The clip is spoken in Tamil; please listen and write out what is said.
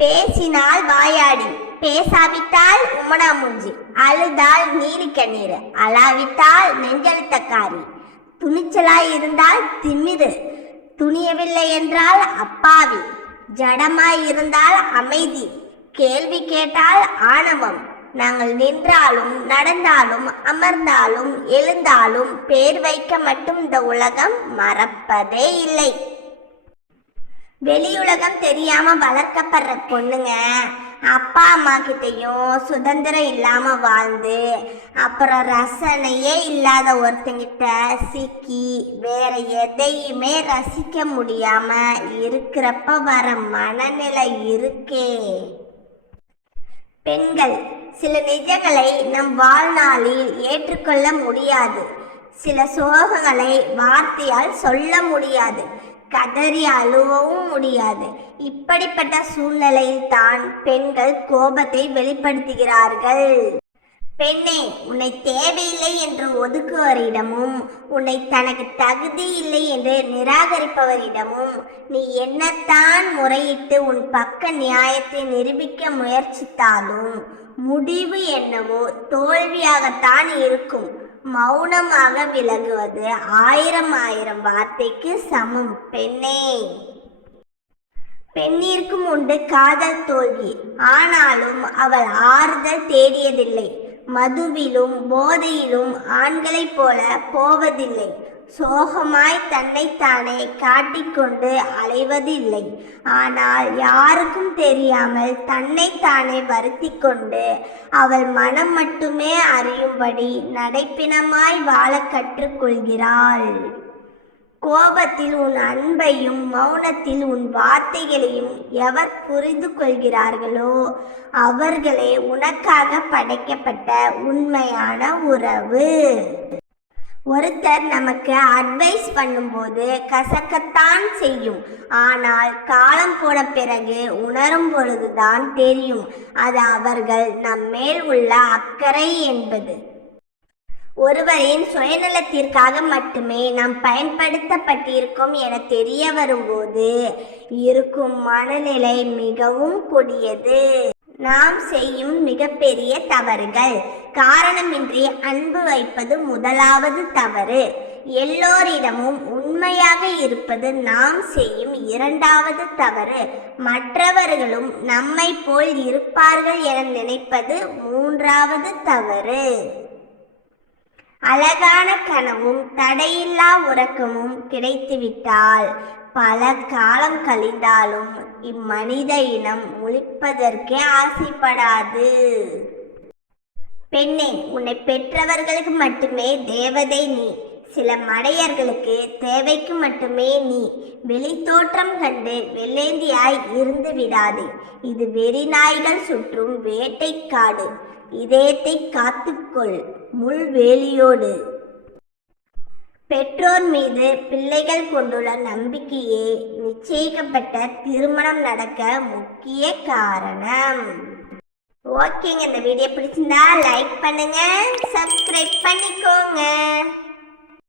பேசினால் வாயாடி, பேசாவிட்டால் உமனா மூஞ்சி, அழுதால் நீலி கண்ணீர், அழாவிட்டால் நெஞ்செழுத்தக்காரி, துணிச்சலாய் இருந்தால் திமிரு, துணியவில்லை என்றால் அப்பாவி, ஜடமாய் இருந்தால் அமைதி, கேள்வி கேட்டால் ஆணவம். நாங்கள் நின்றாலும் நடந்தாலும் அமர்ந்தாலும் எழுந்தாலும் பேர் வைக்க மட்டும் இந்த உலகம் மறப்பதே இல்லை. வெளியுலகம் தெரியாம வளர்க்கப்படுற பொண்ணுங்க அப்பா அம்மா கிட்டையும் சுதந்திரம் இல்லாம வாழ்ந்து அப்புறம் ரசனையே இல்லாத ஒருத்தங்கிட்ட சிக்கி வேற எதையுமே ரசிக்க முடியாம இருக்கிறப்ப வர மனநிலை இருக்கே. பெண்கள், சில நிஜங்களை நம் வாழ்நாளில் ஏற்றுக்கொள்ள முடியாது. சில சோகங்களை வார்த்தையால் சொல்ல முடியாது, கதறி அழுவவும் முடியாது. இப்படிப்பட்ட சூழ்நிலையில் தான் பெண்கள் கோபத்தை வெளிப்படுத்துகிறார்கள். பெண்ணே, உன்னை தேவையில்லை என்று ஒதுக்குவரிடமும் உன்னை தனக்கு தகுதி இல்லை என்று நிராகரிப்பவரிடமும் நீ என்னத்தான் முறையிட்டு உன் பக்க நியாயத்தை நிரூபிக்க முயற்சித்தாலும் முடிவு என்னவோ தோல்வியாகத்தான் இருக்கும். மௌனமாக விலகுவது ஆயிரம் வார்த்தைக்கு சமம். பெண்ணே, பெண்ணிற்கும் உண்டு காதல் தோல்வி. ஆனாலும் அவள் ஆறுதல் தேடியதில்லை. மதுவிலும் போதையிலும் ஆண்களைப் போல போவதில்லை. சோகமாய் தன்னைத்தானே காட்டிக்கொண்டு அலைவதில்லை. ஆனால் யாருக்கும் தெரியாமல் தன்னைத்தானே வருத்தி கொண்டு அவள் மனம் மட்டுமே அறியும்படி நடைப்பிணமாய் வாழ கற்றுக்கொள்கிறாள். கோபத்தில் உன் அன்பையும் மௌனத்தில் உன் வார்த்தைகளையும் எவர் புரிந்து கொள்கிறார்களோ அவர்களே உனக்காக படைக்கப்பட்ட உண்மையான உறவு. ஒருத்தர் நமக்கு அட்வைஸ் பண்ணும்போது கசக்கத்தான் செய்யும். ஆனால் காலம் போன பிறகு உணரும் பொழுதுதான் தெரியும் அது அவர்கள் நம்மேல் உள்ள அக்கறை என்பது. ஒருவரின் சுயநலத்திற்காக மட்டுமே நாம் பயன்படுத்தப்பட்டிருக்கோம் என தெரிய வரும்போது இருக்கும் மனநிலை மிகவும் கொடியது. நாம் செய்யும் மிகப்பெரிய தவறுகள். காரணமின்றி அன்பு வைப்பது முதலாவது தவறு. எல்லோரிடமும் உண்மையாக இருப்பது நாம் செய்யும் இரண்டாவது தவறு. மற்றவர்களும் நம்மை போல் இருப்பார்கள் என நினைப்பது மூன்றாவது தவறு. அழகான கனவும் தடையில்லா உறக்கமும் கிடைத்துவிட்டால் பல காலம் கழிந்தாலும் இம்மனித இனம் முழிப்பதற்கே ஆசைப்படாது. பெண்ணே, உன்னை பெற்றவர்களுக்கு மட்டுமே தேவதை நீ. சில மடையர்களுக்கு தேவைக்கு மட்டுமே நீ. வெளித்தோற்றம் கண்டு வெள்ளேந்தியாய் இருந்து விடாதே. இது வெறி நாய்கள் சுற்றும் வேட்டைக்காடு. இதயத்தை காத்துக்கொள் முள்வேலியோடு. பெற்றோர் மீது பிள்ளைகள் கொண்டுள்ள நம்பிக்கையே நிச்சயிக்கப்பட்ட திருமணம் நடக்க முக்கிய காரணம். ஓகேங்க, இந்த வீடியோ பிடிச்சிருந்தா லைக் பண்ணுங்க, சப்ஸ்கிரைப் பண்ணிக்கோங்க.